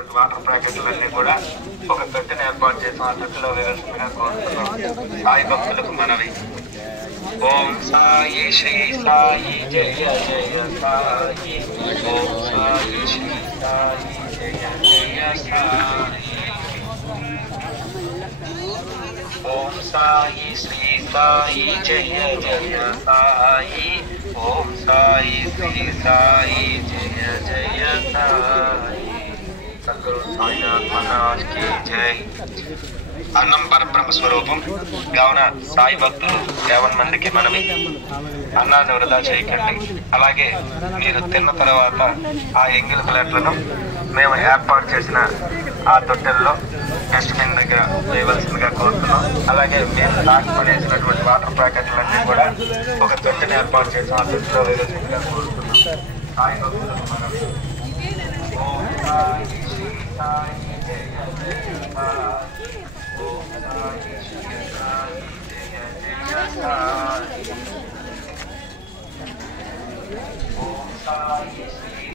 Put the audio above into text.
చేసినటువంటి వాటర్ ప్యాకెట్లన్నీ కూడా ఒక తొట్టిని ఏర్పాటు చేసి ఆ తొట్టిలో వేయాల్సిందిగా కోరుతున్నాం. సాయి భక్తులకు మనవి. ఓం సాయి శ్రీ సాయి జయ జయ సాయి. ఓం సాయి శ్రీ సాయి జయ జయ సాయి. ఓం సాయి శ్రీ సాయి జయ జయ సాయి. ఓం సాయి శ్రీ సాయి జయ జయ సాయి. సద్గురు సాయినాథ్ మహారాజ్ కి జై. అన్నం పరబ్రహ్మ స్వరూపం కావున సాయి భక్తులు 50 మందికి మనవి, అన్నాన్ని వృధా చేయకండి. అలాగే మీరు తిన్న తర్వాత ఆ ఎంగిలి ప్లేట్లను మేము ఏర్పాటు చేసిన ఆ తొట్టెల్లో డస్ట్బిన్ దగ్గర వేయవలసిందిగా కోరుతున్నాం. అలాగే మేము తాకి పడేసినటువంటి వాటర్ ప్యాకెట్లన్నీ కూడా ఒక తొట్టెని ఏర్పాటు చేసి ఆ తొట్టిలో వేయవలసిందిగా కోరుతున్నాం. సాయి భక్తులకు మనవి. ఓం సాయి శ్రీ సాయి జయ జయ సాయి. ఓం సాయి శ్రీ సాయి జయ జయ సాయి. ఓం సాయి శ్రీ